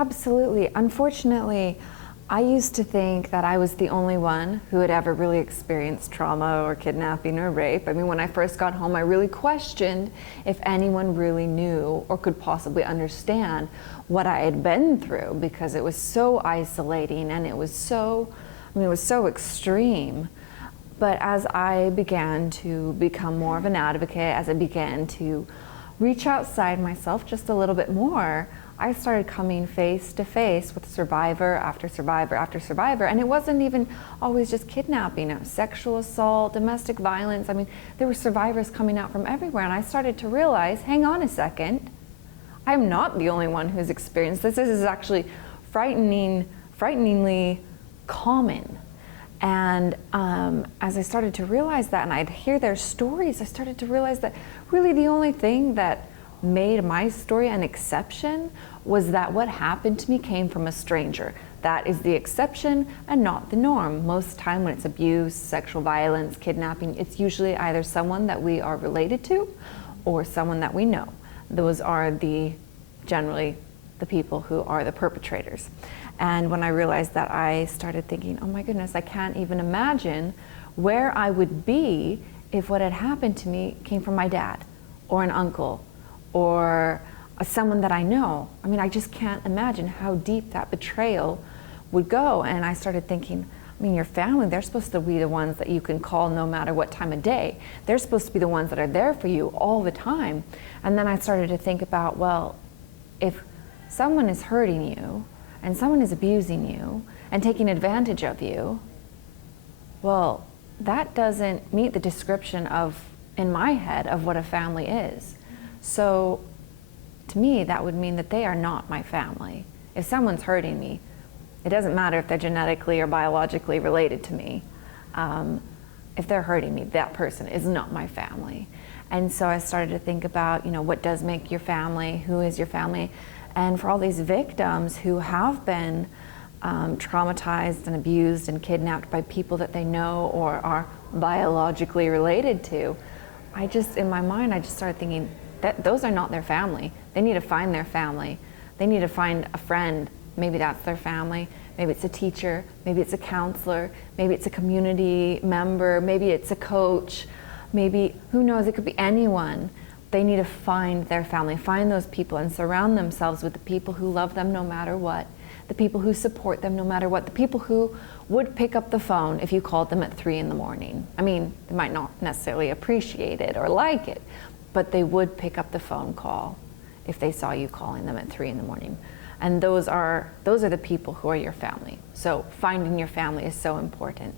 Absolutely. Unfortunately, I used to think that I was the only one who had ever really experienced trauma or kidnapping or rape. I mean, when I first got home, I really questioned if anyone really knew or could possibly understand what I had been through, because it was so isolating and it was so, it was so extreme. But as I began to become more of an advocate, as I began to reach outside myself just a little bit more, I started coming face to face with survivor after survivor after survivor. And it wasn't even always just kidnapping, it was sexual assault, domestic violence. I mean, there were survivors coming out from everywhere. And I started to realize, hang on a second, I'm not the only one who's experienced this. This is actually frighteningly common. And as I started to realize that, and I'd hear their stories, I started to realize that really the only thing that made my story an exception was that what happened to me came from a stranger. That is the exception and not the norm. Most time when it's abuse, sexual violence, kidnapping, it's usually either someone that we are related to or someone that we know. Those are generally the people who are the perpetrators. And when I realized that, I started thinking, oh my goodness, I can't even imagine where I would be if what had happened to me came from my dad or an uncle or someone that I know. I mean, I just can't imagine how deep that betrayal would go. And I started thinking, I mean, your family, they're supposed to be the ones that you can call no matter what time of day. They're supposed to be the ones that are there for you all the time. And then I started to think about, well, if someone is hurting you and someone is abusing you and taking advantage of you, well, that doesn't meet the description of, in my head, of what a family is. So to me, that would mean that they are not my family. If someone's hurting me, it doesn't matter if they're genetically or biologically related to me. If they're hurting me, that person is not my family. And so I started to think about, what does make your family? Who is your family? And for all these victims who have been traumatized and abused and kidnapped by people that they know or are biologically related to, in my mind, I just started thinking that those are not their family. They need to find their family. They need to find a friend. Maybe that's their family. Maybe it's a teacher. Maybe it's a counselor. Maybe it's a community member. Maybe it's a coach. Maybe, who knows, it could be anyone. They need to find their family, find those people and surround themselves with the people who love them no matter what, the people who support them no matter what, the people who would pick up the phone if you called them at 3 in the morning. I mean, they might not necessarily appreciate it or like it, but they would pick up the phone call if they saw you calling them at 3 in the morning. And those are the people who are your family. So finding your family is so important.